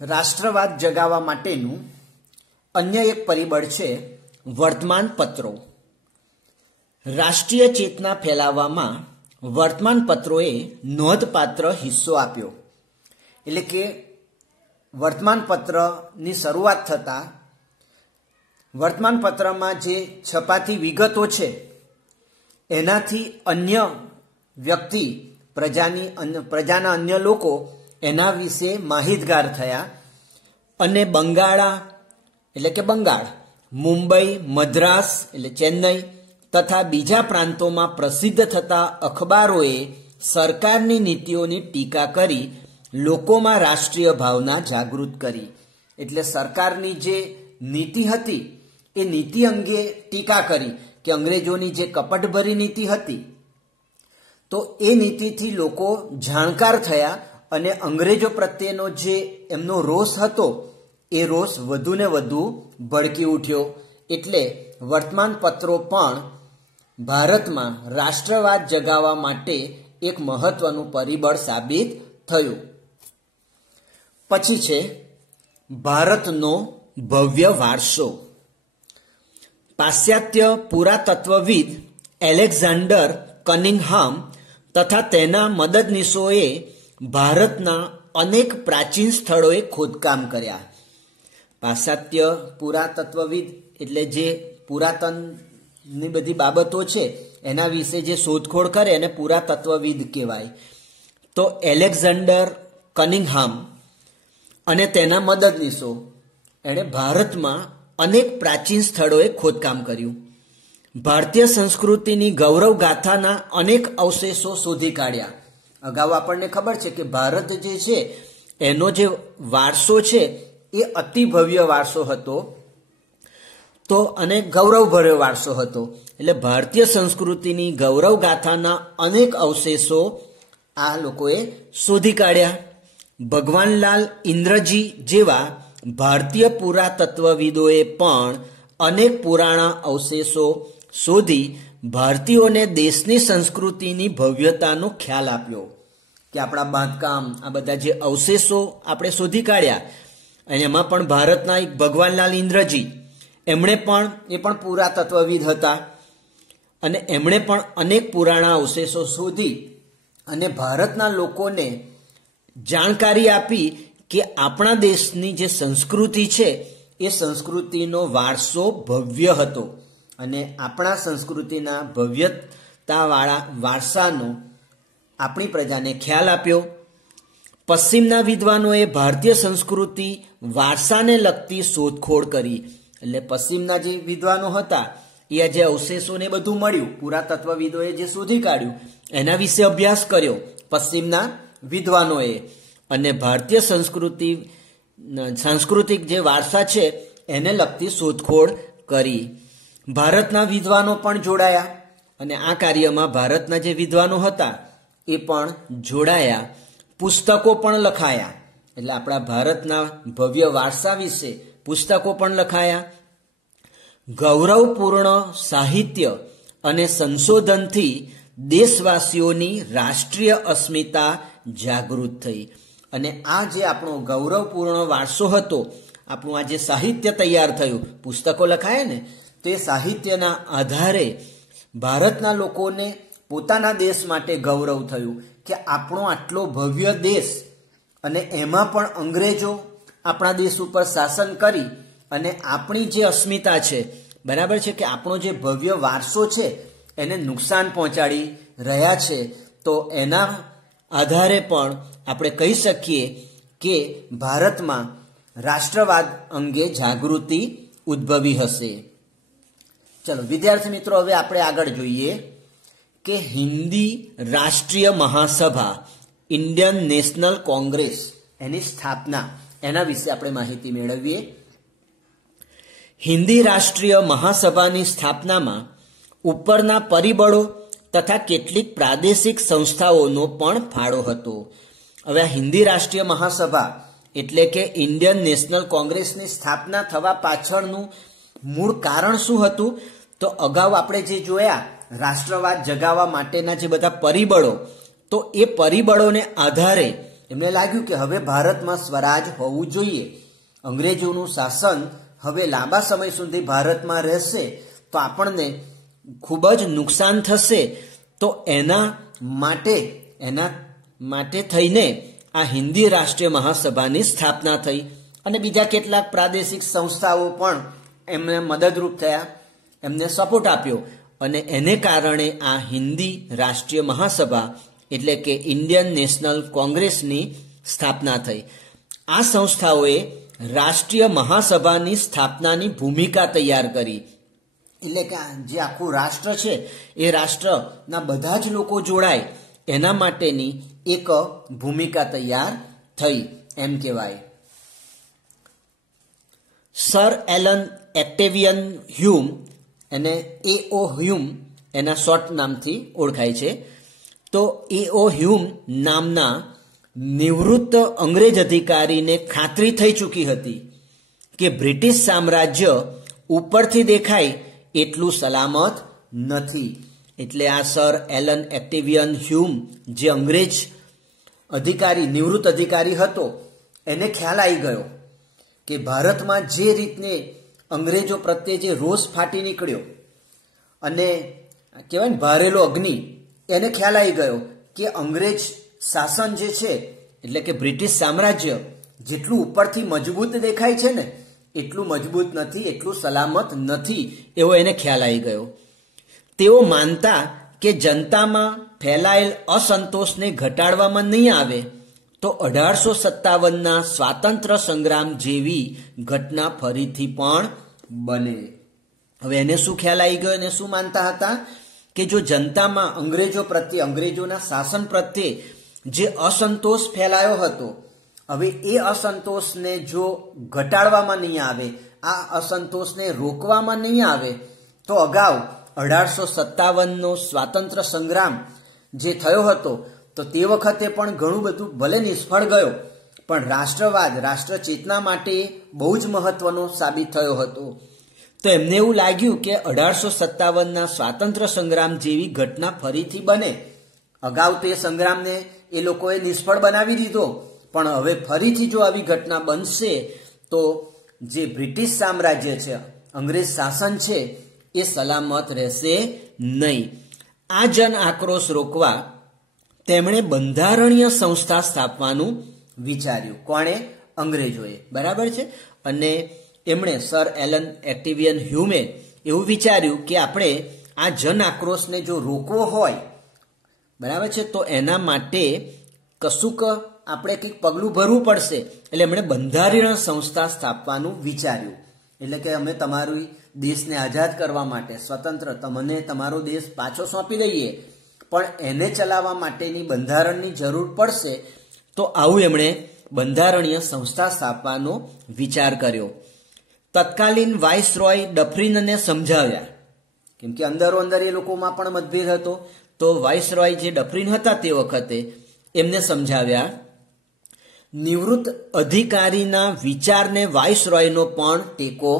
રાષ્ટ્રવાદ જગાવવા માટેનું અન્ય એક પરિબળ છે વર્તમાનપત્રો. રાષ્ટ્રીય ચેતના ફેલાવવામાં વર્તમાનપત્રોએ નોંધપાત્ર હિસ્સો આપ્યો. એટલે કે વર્તમાનપત્રની શરૂઆત થતાં વર્તમાનપત્રમાં જે છપાતી વિગતો છે એનાથી અન્ય વ્યક્તિ પ્રજાના અન્ય લોકો એના વિશે માહિતગાર થયા અને બંગાળા એટલે કે બંગાળ, મુંબઈ, મદ્રાસ એટલે ચેન્નઈ તથા બીજા પ્રાંતોમાં પ્રસિદ્ધ થતા અખબારોએ સરકારની નીતિઓની ટીકા કરી લોકોમાં રાષ્ટ્રીય ભાવના જાગૃત કરી. એટલે સરકારની જે નીતિ હતી એ નીતિ અંગે ટીકા કરી કે અંગ્રેજોની જે કપટભરી નીતિ હતી તો એ નીતિથી લોકો જાણકાર થયા અને અંગ્રેજો પ્રત્યેનો જે એમનો રોષ હતો એ રોષ વધુ ને વધુ ભડકી ઉઠ્યો. એટલે વર્તમાનપત્રો પણ ભારતમાં રાષ્ટ્રવાદ જગાવવા માટે એક મહત્વનું પરિબળ સાબિત થયું. પછી છે ભારતનો ભવ્ય વારસો. પાશ્ચાત્ય પુરાતત્વવિદ એલેક્ઝાન્ડર કનિંઘહામ તથા તેના મદદનીશોએ ભારતના અનેક પ્રાચીન સ્થળોએ ખોદકામ કર્યા. પાશ્ચાત્ય પુરાતત્વવિદ એટલે જે પુરાતનની બધી બાબતો છે એના વિશે જે શોધખોળ કરે એને પુરાતત્વવિદ કહેવાય. તો એલેક્ઝાન્ડર કનિંઘહામ અને તેના મદદનીશો એણે ભારતમાં અનેક પ્રાચીન સ્થળોએ ખોદકામ કર્યું. ભારતીય સંસ્કૃતિની ગૌરવ ગાથાના અનેક અવશેષો શોધી કાઢ્યા. અગાઉ આપણને ખબર છે કે ભારત જે છે એનો જે વારસો છે એ અતિ ભવ્ય વારસો હતો તો અને ગૌરવભર્યો વારસો હતો. એટલે ભારતીય સંસ્કૃતિની ગૌરવ ગાથાના અનેક અવશેષો આ લોકોએ શોધી કાઢ્યા. ભગવાનલાલ ઇન્દ્રજી જેવા ભારતીય પુરાતત્વવિદોએ પણ અનેક પુરાણા અવશેષો શોધી ભારતીયોને દેશની સંસ્કૃતિની ભવ્યતાનો ખ્યાલ આપ્યો કે આપણા બાંધકામ આ બધા જે અવશેષો આપણે શોધી કાઢ્યા અને એમાં પણ ભારતના એક ભગવાનલાલ ઇન્દ્રજી એ પણ પુરાતત્વવિદ હતા અને એમણે પણ અનેક પુરાણા અવશેષો શોધી અને ભારતના લોકોને જાણકારી આપી કે આપણા દેશની જે સંસ્કૃતિ છે એ સંસ્કૃતિનો વારસો ભવ્ય હતો અને આપણા સંસ્કૃતિના ભવ્યતાવાળા વારસાનો આપણી પ્રજાને ખ્યાલ આપ્યો. પશ્ચિમના વિદ્વાનોએ ભારતીય સંસ્કૃતિ વારસાને લગતી શોધખોળ કરી. એટલે પશ્ચિમના જે વિદ્વાનો હતા એ જે અવશેષોને બધું મળ્યું, પુરાતત્વવિદોએ જે શોધી કાઢ્યું એના વિશે અભ્યાસ કર્યો પશ્ચિમના વિદ્વાનોએ અને ભારતીય સાંસ્કૃતિક જે વારસા છે એને લગતી શોધખોળ કરી. ભારતના વિદ્વાનો પણ જોડાયા અને આ કાર્યમાં ભારતના જે વિદ્વાનો હતા એ પણ જોડાયા. પુસ્તકો પણ લખાયા. એટલે આપણા ભારતના ભવ્ય વારસા વિશે પુસ્તકો પણ લખાયા. ગૌરવપૂર્ણ સાહિત્ય અને સંશોધનથી દેશવાસીઓની રાષ્ટ્રીય અસ્મિતા જાગૃત થઈ અને આ જે આપણો ગૌરવપૂર્ણ વારસો હતો, આપણું આ જે સાહિત્ય તૈયાર થયું, પુસ્તકો લખાયા ને, તો એ સાહિત્યના આધારે ભારતના લોકોને પોતાના દેશ માટે ગૌરવ થયું કે આપણો આટલો ભવ્ય દેશ અને એમાં પણ અંગ્રેજો આપણા દેશ ઉપર શાસન કરી અને આપણી જે અસ્મિતા છે, બરાબર છે, કે આપણો જે ભવ્ય વારસો છે એને નુકસાન પહોંચાડી રહ્યા છે. તો એના આધારે પણ આપણે કહી શકીએ કે ભારતમાં રાષ્ટ્રવાદ અંગે જાગૃતિ ઉદ્ભવી હશે. ચલો વિદ્યાર્થી મિત્રો, હવે આપણે આગળ જોઈએ કે હિન્દી રાષ્ટ્રીય મહાસભા ઇન્ડિયન નેશનલ કોંગ્રેસ એની સ્થાપના એના વિશે આપણે માહિતી મેળવીએ. હિન્દી રાષ્ટ્રીય મહાસભાની સ્થાપનામાં ઉપરના પરિબળો તથા કેટલીક પ્રાદેશિક સંસ્થાઓનો પણ ફાળો હતો. હવે આ હિન્દી રાષ્ટ્રીય મહાસભા એટલે કે ઇન્ડિયન નેશનલ કોંગ્રેસની સ્થાપના થવા પાછળનું મૂળ કારણ શું હતું? તો અગાઉ આપણે જે જોયા રાષ્ટ્રવાદ જગાવવા માટેના જે બધા પરિબળો, તો એ પરિબળોને આધારે એમને લાગ્યું કે હવે ભારતમાં સ્વરાજ હોવું જોઈએ, અંગ્રેજોનું શાસન હવે લાંબા સમય સુધી ભારતમાં રહેશે તો આપણને ખૂબ જ નુકસાન થશે. તો એના માટે થઈને આ હિન્દી રાષ્ટ્રીય મહાસભાની સ્થાપના થઈ અને બીજા કેટલાક પ્રાદેશિક સંસ્થાઓ પણ એમને મદદરૂપ થયા, એમને સપોર્ટ આપ્યો અને એને કારણે આ હિન્દી રાષ્ટ્રીય મહાસભા એટલે કે ઇન્ડિયન નેશનલ કોંગ્રેસની સ્થાપના થઈ. આ સંસ્થાઓએ રાષ્ટ્રીય મહાસભાની સ્થાપનાની ભૂમિકા તૈયાર કરી. એટલે કે જે આખું રાષ્ટ્ર છે એ રાષ્ટ્રના બધા જ લોકો જોડાય એના માટેની એક ભૂમિકા તૈયાર થઈ એમ કહેવાય. સર એલન ઓક્ટેવિયન હ્યુમ, એને A.O. હ્યુમ એના શોર્ટ નામથી ઓળખાય છે. તો A.O. હ્યુમ નામના નિવૃત્ત અંગ્રેજ અધિકારીને ખાતરી થઈ ચૂકી હતી કે બ્રિટિશ સામ્રાજ્ય ઉપરથી દેખાય એટલું સલામત નથી. એટલે આ સર એલન ઓક્ટેવિયન હ્યુમ જે અંગ્રેજ અધિકારી, નિવૃત્ત અધિકારી હતો, એને ખ્યાલ આવી ગયો કે ભારતમાં જે રીતને અંગ્રેજો પ્રત્યે જે રોષ ફાટી નીકળ્યો અને કહેવાય ને ભારેલો અગ્નિ, એને ખ્યાલ આવી ગયો કે અંગ્રેજ શાસન જે છે એટલે કે બ્રિટિશ સામ્રાજ્ય જેટલું ઉપરથી મજબૂત દેખાય છે ને એટલું મજબૂત નથી, એટલું સલામત નથી, એવો એને ખ્યાલ આવી ગયો. તેઓ માનતા કે જનતામાં ફેલાયેલ અસંતોષને ઘટાડવામાં નહીં આવે તો 1857ના સ્વાતંત્ર્ય સંગ્રામ જેવી ઘટના ફરીથી પણ બને. હવે એને શું ખ્યાલ આવી ગયો, એને શું માનતા હતા કે જો જનતામાં અંગ્રેજો પ્રત્યે, અંગ્રેજોના શાસન પ્રત્યે જે અસંતોષ ફેલાયો હતો, હવે એ અસંતોષને જો ઘટાડવામાં નહીં આવે, આ અસંતોષને રોકવામાં નહીં આવે તો અગાઉ 1857નો સ્વાતંત્ર્ય સંગ્રામ જે થયો હતો તો તે વખતે પણ ઘણું બધું ભલે નિષ્ફળ ગયો પણ રાષ્ટ્રવાદ, રાષ્ટ્ર ચેતના માટે બહુ જ મહત્વનો સાબિત થયો હતો. તો એમને એવું લાગ્યું કે 1857ના સ્વાતંત્ર્ય સંગ્રામ જેવી ઘટના ફરીથી બને. અગાઉ તે સંગ્રામને એ લોકોએ નિષ્ફળ બનાવી દીધો, પણ હવે ફરીથી જો આવી ઘટના બનશે તો જે બ્રિટિશ સામ્રાજ્ય છે, અંગ્રેજ શાસન છે, એ સલામત રહેશે નહીં. આ જન આક્રોશ રોકવા તેમણે બંધારણીય સંસ્થા સ્થાપવાનું વિચાર્યું. કોણે? અંગ્રેજોએ. બરાબર છે. અને એમણે સર એલન ઓક્ટેવિયન હ્યુમે એવું વિચાર્યું કે આપણે આ જન આક્રોશને જો રોકવો હોય, બરાબર છે, તો એના માટે કશુંક આપણે કંઈક પગલું ભરવું પડશે. એટલે એમણે બંધારણીય સંસ્થા સ્થાપવાનું વિચાર્યું. એટલે કે અમે તમારી દેશને આઝાદ કરવા માટે, સ્વતંત્ર, તમને તમારો દેશ પાછો સોંપી દઈએ, પણ એને ચલાવવા માટેની બંધારણની જરૂર પડશે. તો આવું એમણે બંધારણીય સંસ્થા સ્થાપવાનો વિચાર કર્યો. તત્કાલીન વાઇસરોય ડફરીનને સમજાવ્યા, કેમ કે અંદરો અંદર એ લોકોમાં પણ મતભેદ હતો. તો વાઇસરોય જે ડફરીન હતા તે વખતે એમને સમજાવ્યા. નિવૃત્ત અધિકારીના વિચારને વાઇસરોયનો પણ ટેકો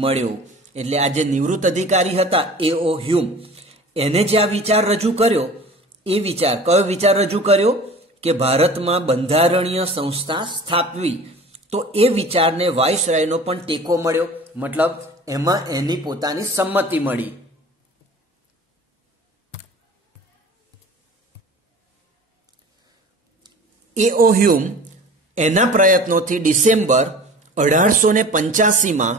મળ્યો. એટલે આ જે નિવૃત્ત અધિકારી હતા A.O. હ્યુમ, એને જે આ વિચાર રજૂ કર્યો, એ વિચાર, કયો વિચાર રજૂ કર્યો કે ભારતમાં બંધારણીય સંસ્થા સ્થાપવી, તો એ વિચારને વાઇસરોયનો પણ ટેકો મળ્યો. મતલબ એમાં એની પોતાની સંમતિ મળી. A.O. હ્યુમ એના પ્રયત્નોથી ડિસેમ્બર 1885માં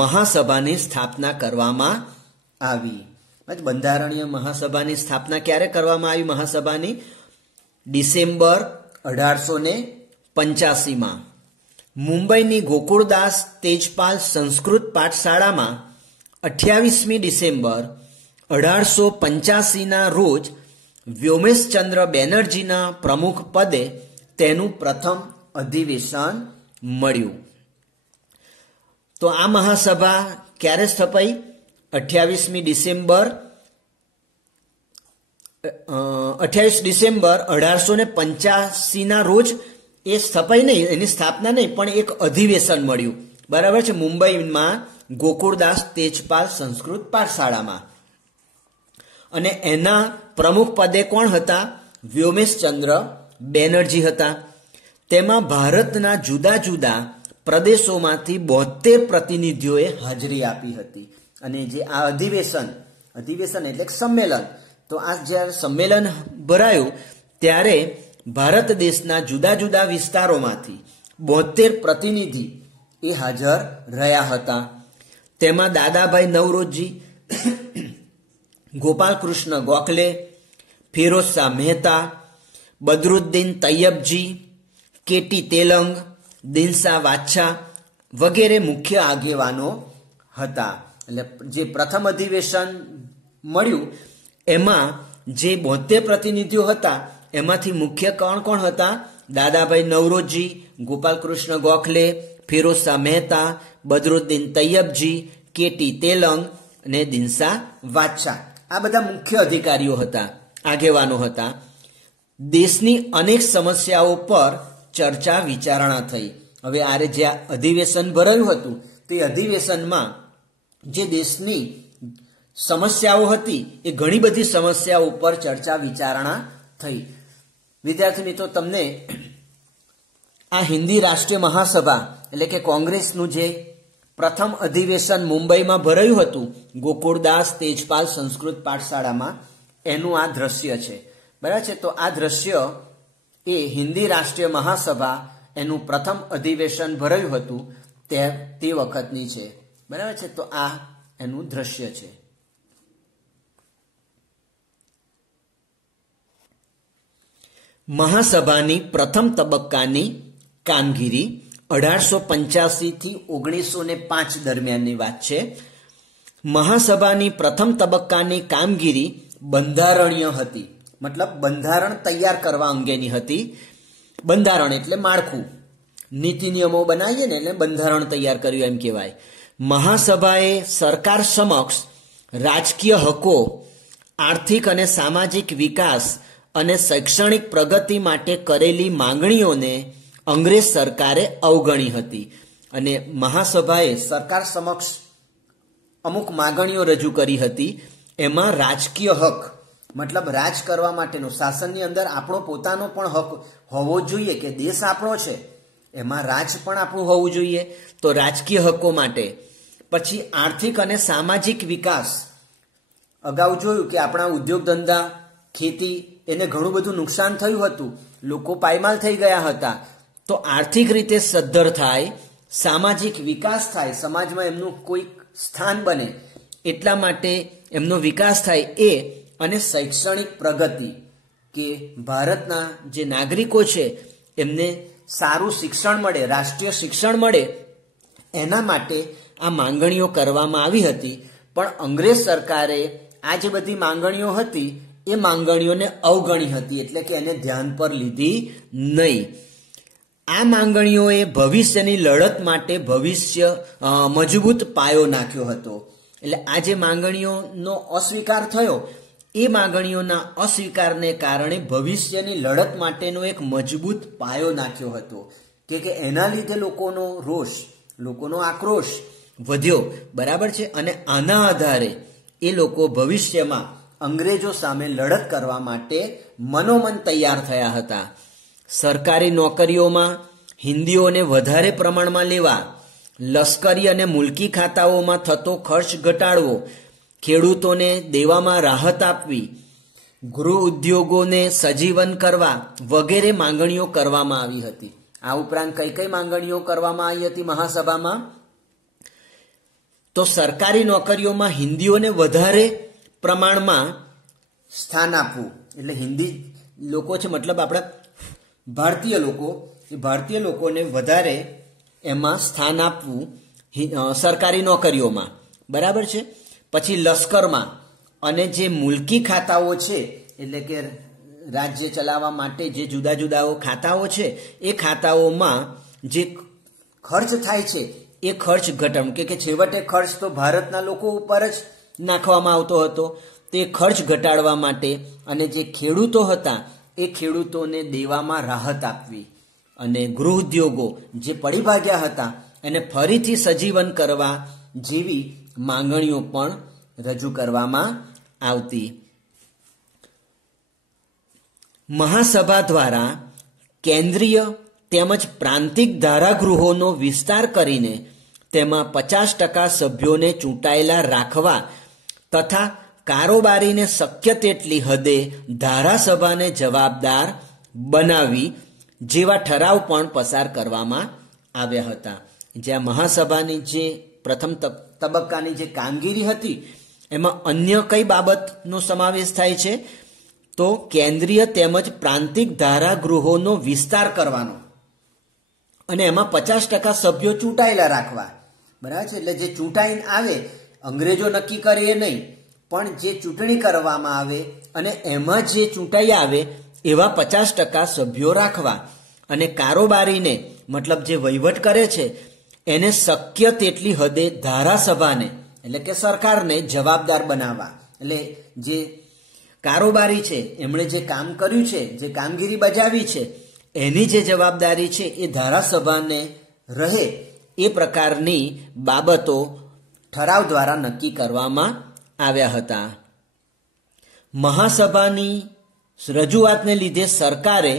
મહાસભાની સ્થાપના કરવામાં આવી. બંધારણીય મહાસભાની સ્થાપના ક્યારે કરવામાં આવી? મહાસભાની ડિસેમ્બર 1885માં મુંબઈની ગોકુળદાસ તેજપાલ સંસ્કૃત પાઠશાળામાં 28મી ડિસેમ્બર 1885ના રોજ વ્યોમેશચંદ્ર બેનર્જીના પ્રમુખ પદે તેનું પ્રથમ અધિવેશન મળ્યું. તો આ મહાસભા ક્યારે સ્થપાઈ? 28 ડિસેમ્બર 1885ના રોજ. એ સ્થપાઈ નહીં, એની સ્થાપના નહીં, પણ એક અધિવેશન મળ્યું. બરાબર છે. મુંબઈમાં ગોકુળદાસ તેજપાલ સંસ્કૃત પાઠશાળામાં. અને એના પ્રમુખ પદે કોણ હતા? વ્યોમેશચંદ્ર બેનર્જી હતા. તેમાં ભારતના જુદા જુદા પ્રદેશોમાંથી 72 પ્રતિનિધિઓએ હાજરી આપી હતી. અને જે આ અધિવેશન એટલે સંમેલન, તો આ જ્યારે સંમેલન ભરાયું ત્યારે ભારત દેશના જુદા જુદા વિસ્તારોમાંથી 72 પ્રતિનિધિ એ હાજર રહ્યા હતા. તેમાં દાદાભાઈ નવરોજી, ગોપાલકૃષ્ણ ગોખલે, ફિરોઝ શાહ મહેતા, બદરુદ્દીન તૈયબજી, કેટી તેલંગ, દિનસા વાચ્છા વગેરે મુખ્ય આગેવાનો હતા. એટલે જે પ્રથમ અધિવેશન મળ્યું એમાં જે 72 પ્રતિનિધિઓ હતા એમાંથી મુખ્ય કોણ હતા? દાદાભાઈ નવરોજી, ગોપાલકૃષ્ણ ગોખલે, ફિરોઝ શાહ મહેતા, બદરુદ્દીન તૈયબજી, કેટી તેલંગ અને દિનસા વાચ્છા. આ બધા મુખ્ય અધિકારીઓ હતા, આગેવાનો હતા. દેશની અનેક સમસ્યાઓ પર ચર્ચા વિચારણા થઈ. હવે આરે જે અધિવેશન ભરાયું હતું તે અધિવેશનમાં જે દેશની સમસ્યાઓ હતી એ ઘણી બધી સમસ્યાઓ ઉપર ચર્ચા વિચારણા થઈ. વિદ્યાર્થી મિત્રો, તમને આ હિન્દી રાષ્ટ્રીય મહાસભા એટલે કે કોંગ્રેસનું જે પ્રથમ અધિવેશન મુંબઈમાં ભરાયું હતું ગોકુળદાસ તેજપાલ સંસ્કૃત પાઠશાળામાં, એનું આ દ્રશ્ય છે. બરાબર છે. તો આ દ્રશ્ય એ હિન્દી રાષ્ટ્રીય મહાસભા એનું પ્રથમ અધિવેશન ભરાયું હતું તે વખતની છે. બરાબર છે. તો આ એનું દ્રશ્ય છે. મહાસભાની પ્રથમ તબક્કાની કામગીરી 1885 થી 1905 દરમિયાનની વાત છે. મહાસભાની પ્રથમ તબક્કાની કામગીરી બંધારણીય હતી, મતલબ બંધારણ તૈયાર કરવા અંગેની હતી. બંધારણ એટલે માળખું, નીતિ નિયમો બનાવીએ ને એટલે બંધારણ તૈયાર કર્યું એમ કહેવાય. મહાસભાએ સરકાર સમક્ષ રાજકીય હકો, આર્થિક અને સામાજિક વિકાસ અને શૈક્ષણિક પ્રગતિ માટે કરેલી માંગણીઓને અંગ્રેજ સરકારે અવગણી હતી. અને મહાસભાએ સરકાર સમક્ષ અમુક માંગણીઓ રજૂ કરી હતી. એમાં રાજકીય હક, મતલબ રાજ કરવા માટેનો, શાસનની અંદર આપણો પોતાનો પણ હક હોવો જોઈએ કે દેશ આપણો છે એમાં રાજ પણ આપણું હોવું જોઈએ. તો રાજકીય હકો માટે. પછી આર્થિક અને સામાજિક વિકાસ. અગાઉ જોયું કે આપણા ઉદ્યોગ ધંધા, ખેતી એને ઘણું બધું નુકસાન થયું હતું, લોકો પાયમાલ થઈ ગયા હતા. તો આર્થિક રીતે સદ્ધર થાય, સામાજિક વિકાસ થાય, સમાજમાં એમનું કોઈ સ્થાન બને એટલા માટે એમનો વિકાસ થાય એ, અને શૈક્ષણિક પ્રગતિ કે ભારતના જે નાગરિકો છે એમને સારું શિક્ષણ મળે, રાષ્ટ્રીય શિક્ષણ મળે, એના માટે આ માંગણીઓ કરવામાં આવી હતી. પણ અંગ્રેજ સરકારે આ જે બધી માંગણીઓ હતી એ માંગણીઓને અવગણી હતી, એટલે કે એને ધ્યાન પર લીધી નહીં. આ માંગણીઓએ ભવિષ્યની લડત માટે મજબૂત પાયો નાખ્યો હતો. એટલે આ જે માંગણીઓનો અસ્વીકાર થયો એ માંગણીઓના અસ્વીકારને કારણે ભવિષ્યની લડત માટેનો એક મજબૂત પાયો નાખ્યો હતો કે એના લીધે લોકોનો રોષ, લોકોનો આક્રોશ વધ્યો. બરાબર છે. અને આના આધારે એ લોકો ભવિષ્યમાં અંગ્રેજો સામે લડત કરવા માટે મનોમન તૈયાર થયા હતા. સરકારી નોકરીઓમાં હિન્દીઓને વધારે પ્રમાણમાં લેવા, લશ્કરી અને મુલકી ખાતાઓમાં થતો ખર્ચ ઘટાડવો, ખેડૂતોને દેવામાં રાહત આપવી, ગૃહ ઉદ્યોગોને સજીવન કરવા વગેરે માંગણીઓ કરવામાં આવી હતી. આ ઉપરાંત કઈ કઈ માંગણીઓ કરવામાં આવી હતી મહાસભામાં? તો સરકારી નોકરીઓમાં હિન્દીઓને વધારે પ્રમાણમાં સ્થાન આપવું, એટલે હિન્દી લોકો છે મતલબ આપણા ભારતીય લોકો, એ ભારતીય લોકોને વધારે એમાં સ્થાન આપવું સરકારી નોકરીઓમાં. બરાબર છે. પછી લશ્કરમાં અને જે મુલકી ખાતાઓ છે એટલે કે રાજ્ય ચલાવવા માટે જે જુદા જુદા ખાતાઓ છે એ ખાતાઓમાં જે ખર્ચ થાય છે એ ખર્ચ ઘટાડવું, કે છેવટે ખર્ચ તો ભારતના લોકો ઉપર જ નાખવામાં આવતો હતો. તે ખર્ચ ઘટાડવા માટે અને જે ખેડૂતો હતા એ ખેડૂતોને દેવામાં રાહત આપવી, અને ગૃહ ઉદ્યોગો જે પડી ભાગ્યા હતા એને ફરીથી સજીવન કરવા જેવી માંગણીઓ પણ રજૂ કરવામાં આવતી. મહાસભા દ્વારા કેન્દ્રીય તેમજ પ્રાંતિક ધારાગૃહોનો વિસ્તાર કરીને તેમાં 50% સભ્યોને ચૂંટાયેલા રાખવા તથા કારોબારીને શક્ય તેટલી હદે ધારાસભાને જવાબદાર બનાવી જેવા ઠરાવ પણ પસાર કરવામાં આવ્યા હતા. જ્યાં મહાસભાની જે પ્રથમ તબક્કાની જે કામગીરી હતી એમાં અન્ય કઈ બાબતનો સમાવેશ થાય છે તો કેન્દ્રીય તેમજ પ્રાંતિક ધારાગૃહોનો વિસ્તાર કરવાનો અને એમાં 50% સભ્યો ચૂંટાયેલા રાખવા. બરાબર છે. એટલે જે ચૂંટાઈને આવે અંગ્રેજો નક્કી કરે એ નહીં, પણ જે ચૂંટણી કરવામાં આવે અને એમાં જે ચૂંટાઈ આવે એવા 50% સભ્યો રાખવા અને કારોબારીને મતલબ જે વહીવટ કરે છે એને શક્ય તેટલી હદે ધારાસભાને એટલે કે સરકારને જવાબદાર બનાવવા. એટલે જે કારોબારી છે એમણે જે કામ કર્યું છે, જે કામગીરી બજાવી છે એની જે જવાબદારી છે એ ધારાસભાને રહે એ પ્રકારની બાબતો ઠરાવ દ્વારા નક્કી કરવામાં આવ્યા હતા. મહાસભાની રજૂઆતને લીધે સરકારે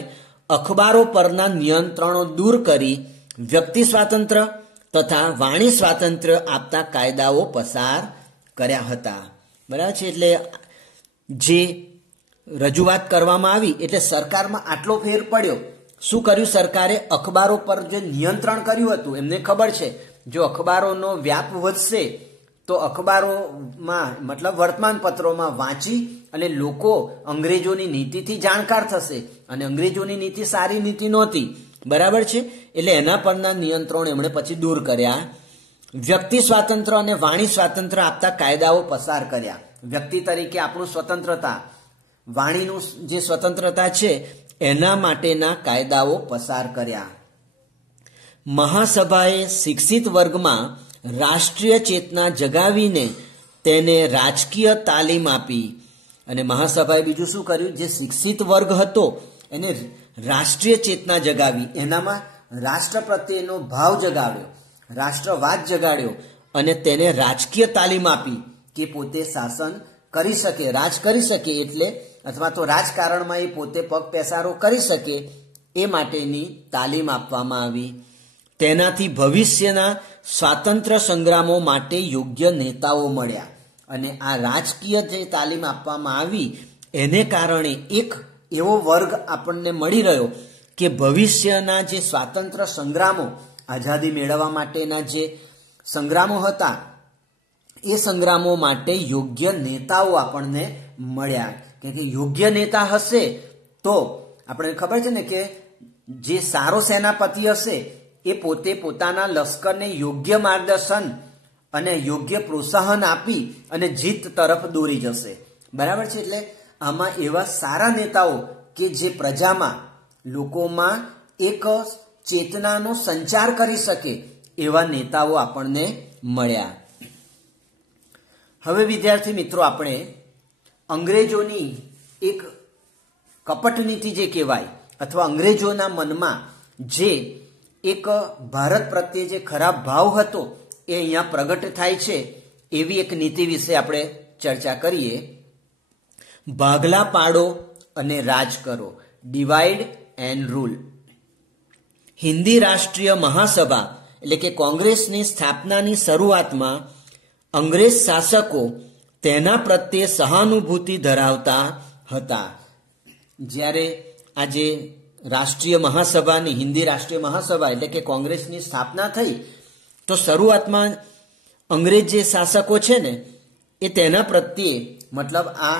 અખબારો પરના નિયંત્રણો દૂર કરી વ્યક્તિ સ્વાતંત્ર્ય તથા વાણી સ્વાતંત્ર્ય આપતા કાયદાઓ પસાર કર્યા હતા. બરાબર છે. એટલે જે રજૂઆત કરવામાં આવી એટલે સરકારમાં આટલો ફેર પડ્યો. શું કર્યું સરકારે? અખબારો પર જે નિયંત્રણ કર્યું હતું, એમને ખબર છે જો અખબારોનો વ્યાપ વધશે તો અખબારોમાં મતલબ વર્તમાન પત્રોમાં વાંચી અને લોકો અંગ્રેજોની નીતિથી જાણકાર થશે અને અંગ્રેજોની નીતિ સારી નીતિ નહોતી. બરાબર છે. એટલે એના પરના નિયંત્રણ એમણે પછી દૂર કર્યા. વ્યક્તિ સ્વાતંત્ર્ય અને વાણી સ્વાતંત્ર્ય આપતા કાયદાઓ પસાર કર્યા. વ્યક્તિ તરીકે આપણું સ્વતંત્રતા, વાણીનું જે સ્વતંત્રતા છે એના માટેના કાયદાઓ પસાર કર્યા. મહાસભાએ શિક્ષિત વર્ગમાં રાષ્ટ્રીય ચેતના જગાવીને તેને રાજકીય તાલીમ આપી. અને મહાસભાએ બીજું શું કર્યું? જે શિક્ષિત વર્ગ હતો એને રાષ્ટ્રીય ચેતના જગાવી, એનામાં રાષ્ટ્ર પ્રત્યેનો ભાવ જગાવ્યો, રાષ્ટ્રવાદ જગાડ્યો અને તેને રાજકીય તાલીમ આપી કે પોતે શાસન કરી શકે, રાજ કરી શકે, એટલે અથવા તો રાજકારણમાં એ પોતે પગ પેસારો કરી શકે એ માટેની તાલીમ આપવામાં આવી. તેનાથી ભવિષ્યના સ્વાતંત્ર્ય સંગ્રામો માટે યોગ્ય નેતાઓ મળ્યા. અને આ રાજકીય જે તાલીમ આપવામાં આવી એને કારણે એક એવો વર્ગ આપણને મળી રહ્યો કે ભવિષ્યના જે સ્વાતંત્ર્ય સંગ્રામો, આઝાદી મેળવવા માટેના જે સંગ્રામો હતા એ સંગ્રામો માટે યોગ્ય નેતાઓ આપણને મળ્યા. કે યોગ્ય નેતા હશે તો આપણે ખબર છે ને કે જે સારો સેનાપતિ હશે એ પોતે પોતાના લશ્કરને યોગ્ય માર્ગદર્શન અને યોગ્ય પ્રોત્સાહન આપી અને જીત તરફ દોરી જશે. બરાબર છે. એટલે આમાં એવા સારા નેતાઓ કે જે પ્રજામાં, લોકોમાં એક ચેતનાનો સંચાર કરી શકે એવા નેતાઓ આપણને મળ્યા. હવે વિદ્યાર્થી મિત્રો, આપણે અંગ્રેજોની એક કપટ નીતિ જે કહેવાય અથવા અંગ્રેજોના મનમાં જે એક ભારત પ્રત્યે જે ખરાબ ભાવ હતો એ અહીંયા પ્રગટ થાય છે એવી એક નીતિ વિશે આપણે ચર્ચા કરીએ. ભાગલા પાડો અને રાજ કરો, ડિવાઈડ એન્ડ રૂલ. હિન્દી રાષ્ટ્રીય મહાસભા એટલે કે કોંગ્રેસની સ્થાપનાની શરૂઆતમાં અંગ્રેજ શાસકો તેના પ્રત્યે સહાનુભૂતિ ધરાવતા હતા. જ્યારે આજે રાષ્ટ્રીય મહાસભાની, હિન્દી રાષ્ટ્રીય મહાસભા એટલે કે કોંગ્રેસની સ્થાપના થઈ તો શરૂઆતમાં અંગ્રેજ જે શાસકો છે ને એ તેના પ્રત્યે મતલબ આ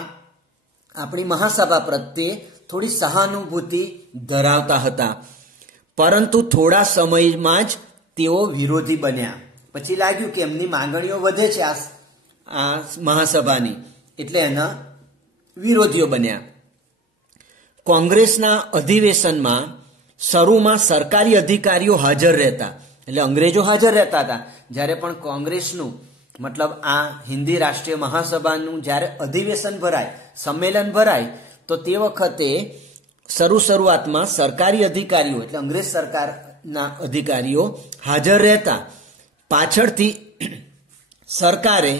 આપણી મહાસભા પ્રત્યે થોડી સહાનુભૂતિ ધરાવતા હતા. પરંતુ થોડા સમયમાં જ તેઓ વિરોધી બન્યા. પછી લાગ્યું કે એમની માંગણીઓ વધે છે આ મહાસભાની, એટલે એના વિરોધીઓ બન્યા. કોંગ્રેસના અધિવેશનમાં શરૂમાં સરકારી અધિકારીઓ હાજર રહેતા, એટલે અંગ્રેજો હાજર રહેતા હતા. જ્યારે પણ કોંગ્રેસનું મતલબ આ હિન્દી રાષ્ટ્રીય મહાસભાનું જ્યારે અધિવેશન ભરાય, સંમેલન ભરાય તો તે વખતે શરૂઆતમાં સરકારી અધિકારીઓ એટલે અંગ્રેજ સરકારના અધિકારીઓ હાજર રહેતા. પાછળથી સરકારે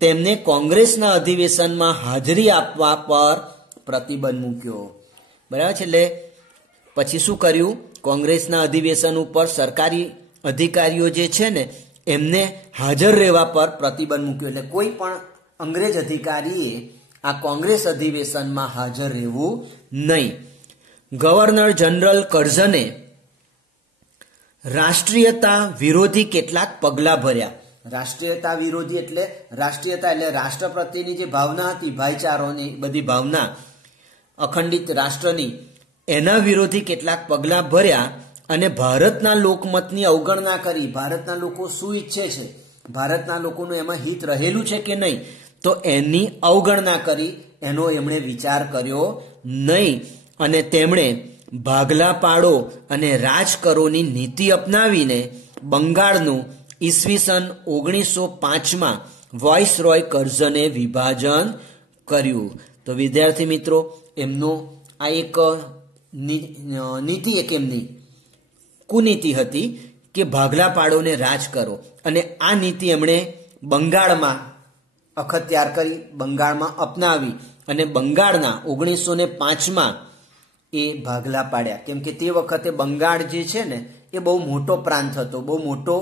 તેમને કોંગ્રેસના અધિવેશનમાં હાજરી આપવા પર પ્રતિબંધ મૂક્યો. બરાબર છે. એટલે પછી શું કર્યું? કોંગ્રેસના અધિવેશન ઉપર સરકારી અધિકારીઓ જે છે ને એમને હાજર રહેવા પર પ્રતિબંધ મૂક્યો. એટલે કોઈ પણ અંગ્રેજ અધિકારીએ આ કોંગ્રેસ અધિવેશનમાં હાજર રહેવું નહીં. ગવર્નર જનરલ કર્ઝને રાષ્ટ્રીયતા વિરોધી કેટલાક પગલાં ભર્યા. રાષ્ટ્રીયતા વિરોધી એટલે રાષ્ટ્ર પ્રત્યેની જે ભાવના હતી, ભાઈચારોની બધી ભાવના, અખંડિત રાષ્ટ્રની, એના વિરોધી કેટલાક પગલાં ભર્યા અને ભારતના લોકમતની અવગણના કરી. ભારતના લોકો શું ઈચ્છે છે, ભારતના લોકોનું એમાં હિત રહેલું છે કે નહીં, તો એની અવગણના કરી, એનો એમણે વિચાર કર્યો નહીં અને તેમણે ભાગલા પાડો અને રાજ કરોની નીતિ અપનાવીને બંગાળનું ઈસવીસન 1905માં વાઇસરોય કર્ઝને વિભાજન કર્યું. તો વિદ્યાર્થી મિત્રો, એમનો આ એક નીતિ, એક એમની કુનીતિ હતી કે ભાગલા પાડોને રાજ કરો, અને આ નીતિ એમણે બંગાળમાં અખત્યાર કરી, બંગાળમાં અપનાવી અને બંગાળના 1905માં એ ભાગલા પાડ્યા. કેમ કે તે વખતે બંગાળ જે છે ને એ બહુ મોટો પ્રાંત હતો, બહુ મોટો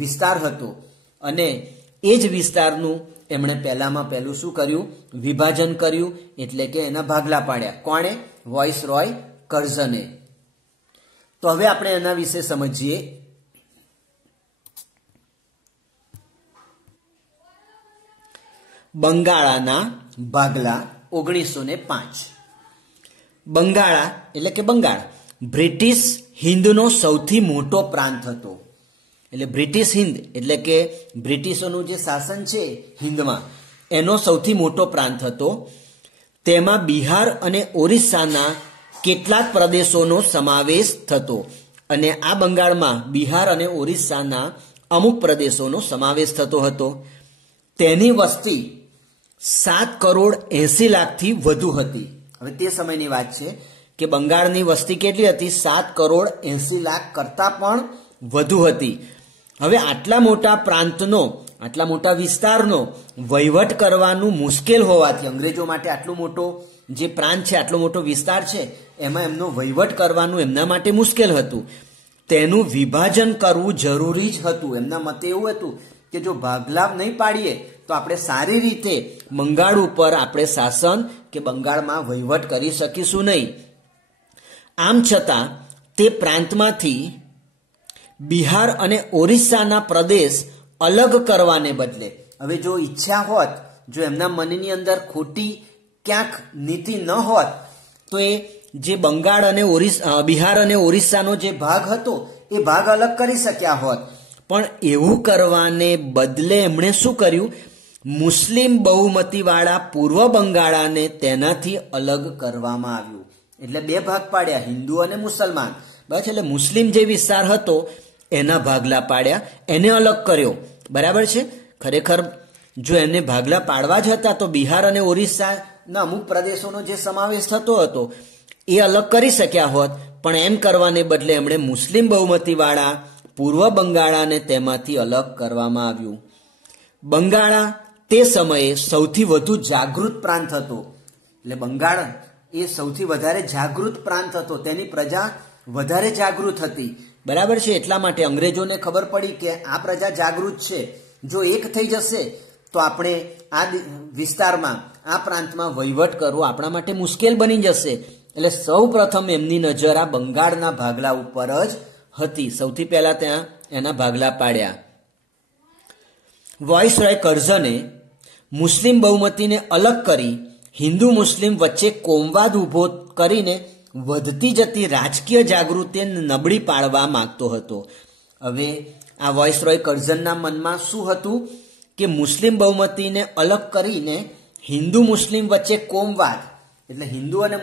વિસ્તાર હતો, અને એ જ વિસ્તારનું એમણે પહેલું શું કર્યું? વિભાજન કર્યું, એટલે કે એના ભાગલા પાડ્યા. કોણે? વાઇસરોય કર્ઝને. તો હવે આપણે એના વિશે સમજીએ. બંગાળાના ભાગલા 1905. બંગાળા એટલે કે બંગાળ બ્રિટિશ હિંદનો સૌથી મોટો પ્રાંત હતો. એટલે બ્રિટિશ હિંદ એટલે કે બ્રિટિશોનું જે શાસન છે હિંદમાં, એનો સૌથી મોટો પ્રાંત હતો. તેમાં બિહાર અને ઓરિસ્સાના કેટલાક પ્રદેશોનો સમાવેશ થતો, અને આ બંગાળમાં બિહાર અને ઓરિસ્સાના અમુક પ્રદેશોનો સમાવેશ થતો હતો. તેની વસ્તી 7,80,00,000થી વધુ હતી. હવે તે સમયની વાત છે કે બંગાળની વસ્તી કેટલી હતી? 7,80,00,000 કરતાં પણ વધુ હતી. હવે આટલા મોટા પ્રાંતનો, આટલા મોટા વિસ્તારનો વહીવટ કરવાનું મુશ્કેલ હોવાથી, અંગ્રેજો માટે આટલો મોટો જે પ્રાંત છે, આટલો મોટો વિસ્તાર છે, એમાં એમનો વહીવટ કરવાનું એમના માટે મુશ્કેલ હતું. તેનું વિભાજન કરવું જરૂરી જ હતું. એમના મતે એવું હતું કે જો ભાગલા નહીં પાડીએ તો આપણે સારી રીતે બંગાળ ઉપર આપણે શાસન કે બંગાળમાં વહીવટ કરી શકીશું નહીં. આમ છતાં તે પ્રાંતમાંથી બિહાર અને ઓરિસ્સાના પ્રદેશ અલગ કરવાને બદલે, હવે જો ઈચ્છા હોત, જો એમના મનની અંદર ખોટી ક્યાંક નીતિ ન હોત, તો એ જે બંગાળ અને બિહાર અને ઓરિસ્સાનો જે ભાગ હતો એ ભાગ અલગ કરી શક્યા હોત. પણ એવું કરવાને બદલે એમણે શું કર્યું? મુસ્લિમ બહુમતીવાળા પૂર્વ બંગાળાને તેનાથી અલગ કરવામાં આવ્યું. એટલે બે ભાગ પાડ્યા, હિન્દુ અને મુસલમાન. બસ, એટલે મુસ્લિમ જે વિસ્તાર હતો એના ભાગલા પાડ્યા, એને અલગ કર્યો. બરાબર છે? ખરેખર જો એને ભાગલા પાડવા જ હતા તો બિહાર અને ઓરિસ્સાના અમુક પ્રદેશોનો જે સમાવેશ થતો હતો એ અલગ કરી શક્યા હોત, પણ એમ કરવાને બદલે એમણે મુસ્લિમ બહુમતીવાળા પૂર્વ બંગાળાને તેમાંથી અલગ કરવામાં આવ્યું. બંગાળા તે સમયે સૌથી વધુ જાગૃત પ્રાંત હતો. એટલે બંગાળ એ સૌથી વધારે જાગૃત પ્રાંત હતો, તેની પ્રજા વધારે જાગૃત હતી. બરાબર છે? એટલા માટે અંગ્રેજોને ખબર પડી કે આ પ્રજા જાગૃત છે, જો એક થઈ જશે તો આપણે આ વિસ્તારમાં, આ પ્રાંતમાં વહીવટ કરવો આપણા માટે મુશ્કેલ બની જશે. એટલે સૌ પ્રથમ એમની નજર આ બંગાળના ભાગલા ઉપર જ હતી. સૌથી પહેલા ત્યાં એના ભાગલા પાડ્યા. વાઇસરોય કર્ઝને મુસ્લિમ બહુમતીને અલગ કરી હિન્દુ મુસ્લિમ વચ્ચે કોમવાદ ઊભો કરીને વધતી જતી રાજકીય જાગૃતિને નબળી પાડવા માંગતો હતો. હવે આ વાઇસરોય કર્ઝનના મનમાં શું હતું કે મુસ્લિમ બહુમતીને અલગ કરીને હિન્દુ મુસ્લિમ વચ્ચે કોમવાદ, એટલે હિન્દુ અને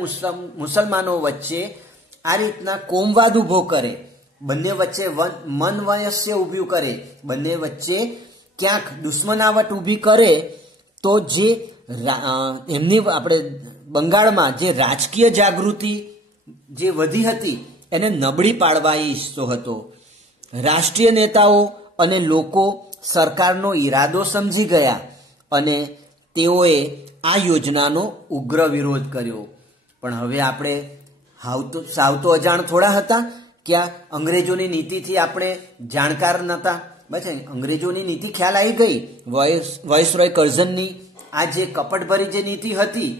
મુસલમાનો વચ્ચે આ રીતના કોમવાદ ઊભો કરે, બંને વચ્ચે મનવયસ્ય ઊભું કરે, બંને વચ્ચે ક્યાંક દુશ્મનાવટ ઊભી કરે, તો જે એમની આપણે બંગાળમાં જે રાજકીય જાગૃતિ જે વધી હતી એને નબળી પાડવા એ ઈચ્છતો હતો. રાષ્ટ્રીય નેતાઓ અને લોકો સરકારનો ઈરાદો સમજી ગયા અને તેઓએ આ યોજનાનો ઉગ્ર વિરોધ કર્યો. પણ હવે આપણે સાવ તો અજાણ થોડા હતા क्या અંગ્રેજોની નીતિથી આપણે જાણકાર નહોતા? બસ અંગ્રેજોની નીતિ ખ્યાલ આવી ગઈ. વાઇસરોય કર્ઝનની આ જે કપટભરી જે નીતિ હતી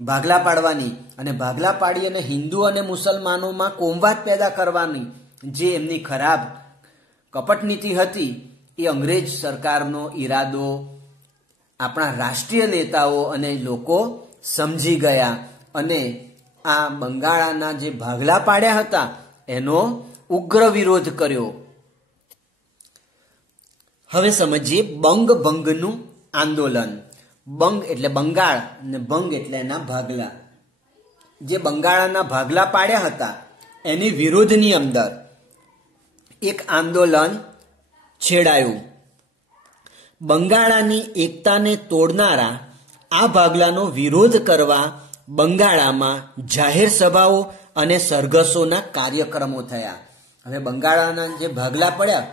ભાગલા પાડવાની, અને ભાગલા પાડી અને હિન્દુ અને મુસલમાનોમાં કોમવાદ પેદા કરવાની જે એમની ખરાબ કપટ નીતિ હતી, એ અંગ્રેજ સરકારનો ઈરાદો આપણા રાષ્ટ્રીય નેતાઓ અને લોકો સમજી ગયા અને આ બંગાળના જે ભાગલા પાડ્યા હતા એનો ઉગ્ર વિરોધ કર્યો. હવે સમજીએ બંગનું આંદોલન. બંગ એટલે બંગાળ અને ભંગ એટલે એના ભાગલા. જે બંગાળના ભાગલા પાડ્યા હતા એની વિરોધની અંદર એક આંદોલન છેડાયું. બંગાળાની એકતાને તોડનારા આ ભાગલાનો વિરોધ કરવા બંગાળામાં જાહેર સભાઓ અને સરઘસોના કાર્યક્રમો થયા. હવે બંગાળાના જે ભાગલા પડ્યા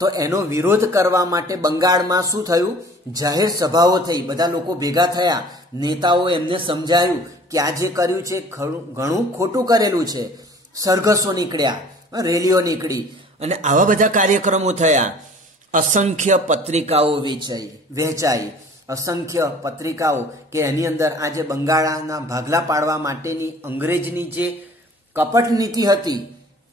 તો એનો વિરોધ કરવા માટે બંગાળમાં શું થયું? જાહેર સભાઓ થઈ, બધા લોકો ભેગા થયા, નેતાઓ એમને સમજાયું કે આ જે કર્યું છે ઘણું ખોટું કરેલું છે. સરઘસો નીકળ્યા, રેલીઓ નીકળી અને આવા બધા કાર્યક્રમો થયા. અસંખ્ય પત્રિકાઓ વહેંચાઈ, અસંખ્ય પત્રિકાઓ કે એની અંદર આ જે બંગાળના ભાગલા પાડવા માટેની અંગ્રેજની જે કપટ નીતિ હતી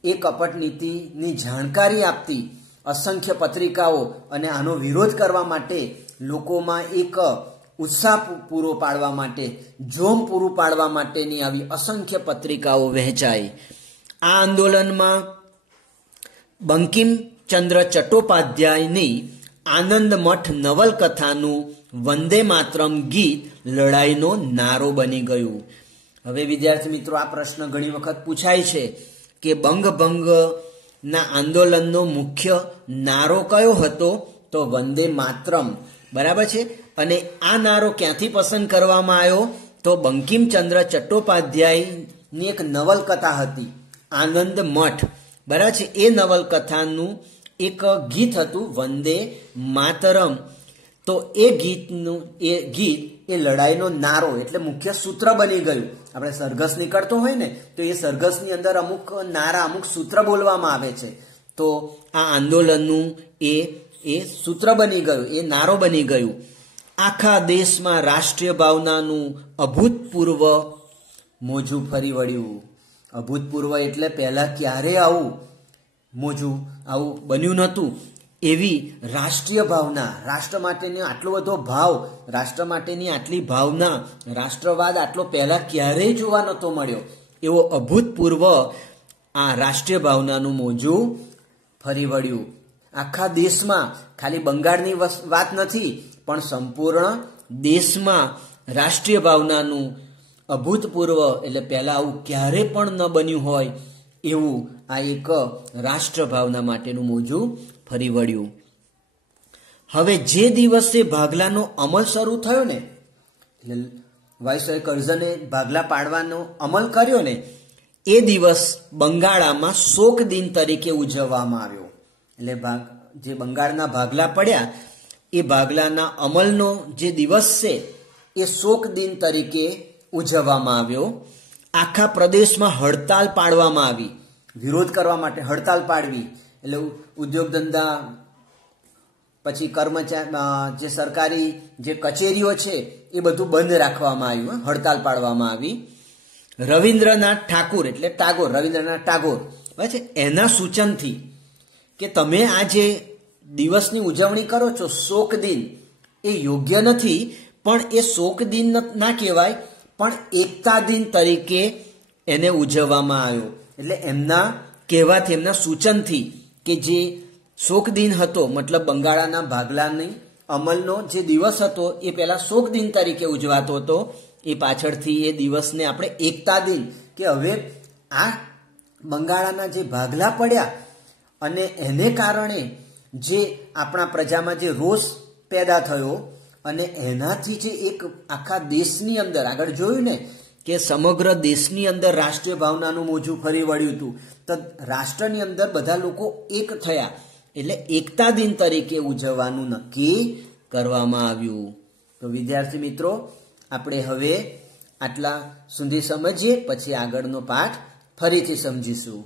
એ કપટ નીતિની જાણકારી આપતી અસંખ્ય પત્રિકાઓ અને આનો વિરોધ કરવા માટે લોકોમાં એક ઉત્સાહ પૂરો પાડવા માટે, જોમ પૂરું પાડવા માટેની આવી અસંખ્ય પત્રિકાઓ વહેંચાઈ. આ આંદોલનમાં બંકિમચંદ્ર ચટ્ટોપાધ્યાયની આનંદ મઠ નવલકથાનું વંદે માતરમ ગીત લડાઈનો નારો બની ગયું. હવે વિદ્યાર્થી મિત્રો, આ પ્રશ્ન ઘણી વખત પૂછાય છે કે બંગના આંદોલનનો મુખ્ય નારો કયો હતો? તો વંદે માતરમ, બરાબર છે. અને આ નારો ક્યાંથી પસંદ કરવામાં આવ્યો? તો બંકિમચંદ્ર ચટ્ટોપાધ્યાયની એક નવલકથા હતી આનંદ મઠ, બરાબર છે. એ નવલકથાનું એક ગીત હતું વંદે માતરમ. તો એ ગીત એ લડાઈનો નારો એટલે મુખ્ય સૂત્ર બની ગયું. આપણે સરઘસ નીકળતો હોય ને તો એ સરઘસની અંદર અમુક નારા, અમુક સૂત્ર બોલવામાં આવે છે. તો આ આંદોલનનું એ સૂત્ર બની ગયું, એ નારો બની ગયું. આખા દેશમાં રાષ્ટ્રીય ભાવનાનું અભૂતપૂર્વ મોજું ફરી વળ્યું. અભૂતપૂર્વ એટલે પહેલા ક્યારે આવું બન્યું નહોતું. એવી રાષ્ટ્રીય ભાવના, રાષ્ટ્ર માટેનો આટલો બધો ભાવ, રાષ્ટ્ર માટેની આટલી ભાવના, રાષ્ટ્રવાદ આટલો પહેલા ક્યારેય જોવા નહોતો મળ્યો. એવો અભૂતપૂર્વ આ રાષ્ટ્રીય ભાવનાનું મોજું ફરી વળ્યું. આખા દેશમાં, ખાલી બંગાળની વાત નથી પણ સંપૂર્ણ દેશમાં રાષ્ટ્રીય ભાવનાનું અભૂતપૂર્વ એટલે પહેલા આવું ક્યારે પણ ન બન્યું હોય એવું આ એક રાષ્ટ્ર ભાવના માટેનું મોજું ફરી વળ્યું. હવે જે દિવસે ભાગલાનો અમલ શરૂ થયો ને, એટલે વાઇસરોય કર્ઝને ભાગલા પાડવાનો અમલ કર્યો ને, એ દિવસ બંગાળામાં શોક દિન તરીકે ઉજવવામાં આવ્યો. એટલે જે બંગાળના ભાગલા પડ્યા એ ભાગલાના અમલનો જે દિવસ છે એ શોક દિન તરીકે ઉજવવામાં આવ્યો. આખા પ્રદેશમાં હડતાલ પાડવામાં આવી. વિરોધ કરવા માટે હડતાલ પાડવી એટલે ઉદ્યોગ ધંધા, પછી જે સરકારી જે કચેરીઓ છે એ બધું બંધ રાખવામાં આવ્યું, હડતાલ પાડવામાં આવી. રવિન્દ્રનાથ ઠાકુર એટલે રવિન્દ્રનાથ ટાગોર બરાબર, એના સૂચનથી કે તમે આ જે દિવસની ઉજવણી કરો છો શોક દિન, એ યોગ્ય નથી, પણ એ શોક દિન ના કહેવાય પણ એકતા દિન તરીકે એને ઉજવવામાં આવ્યો. એટલે એમના કહેવાથી, એમના સૂચનથી કે જે શોક દિન હતો, મતલબ બંગાળના ભાગલાની અમલનો જે દિવસ હતો એ પહેલા શોક દિન તરીકે ઉજવાતો હતો, એ પાછળથી એ દિવસને આપણે એકતા દિન, કે હવે આ બંગાળના જે ભાગલા પડ્યા અને એને કારણે જે આપણા પ્રજામાં જે રોષ પેદા થયો અને એનાથી જે એક આખા દેશની અંદર આગળ જોયું ને કે સમગ્ર દેશની અંદર રાષ્ટ્રીય ભાવનાનું મોજું ફરી વળ્યું હતું, તો રાષ્ટ્રની અંદર બધા લોકો એક થયા એટલે એકતા દિન તરીકે ઉજવવાનું નક્કી કરવામાં આવ્યું. તો વિદ્યાર્થી મિત્રો, આપણે હવે આટલા સુધી સમજીએ, પછી આગળનો પાઠ ફરીથી સમજીશું.